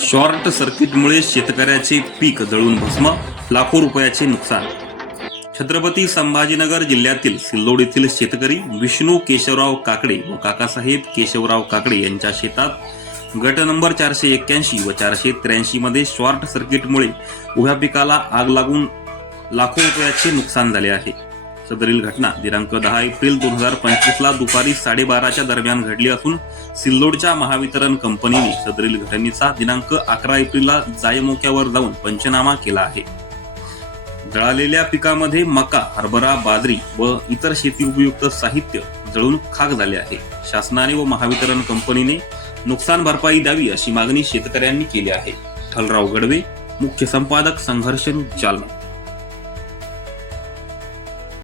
Short सर्किटमुळे शेतकऱ्याचे पीक जळून भस्म लाखो रुपयाचे नुकसान. छत्रपती संभाजीनगर जिल्ह्यातील सिल्लोड येथील शेतकरी विष्णू केशवराव काकडे व काकासाहेब केशवराव काकडे यांच्या शेतात गट नंबर चारशे एक्क्याऐंशी व चारशे त्र्याऐंशी मध्ये शॉर्ट सर्किटमुळे उभ्या पिकाला आग लागून लाखो रुपयाचे नुकसान झाले आहे. सदरील घटना. दिनांक दहा एप्रिल दोन हजार पंचवीसला दुपारी साडेबाराच्या दरम्यान घडली असून सिल्लोडच्या महावितरण कंपनीने सदरील घटनेचा दिनांक अकरा एप्रिलला जायमोक्यावर जाऊन पंचनामा केला आहे. जळालेल्या पिकामध्ये मका हरभरा बाजरी व इतर शेती उपयुक्त साहित्य जळून खाक झाले आहे. शासनाने व महावितरण कंपनीने नुकसान भरपाई द्यावी अशी मागणी शेतकऱ्यांनी केली आहे. ठलराव गडवे मुख्य संपादक संघर्ष जालना.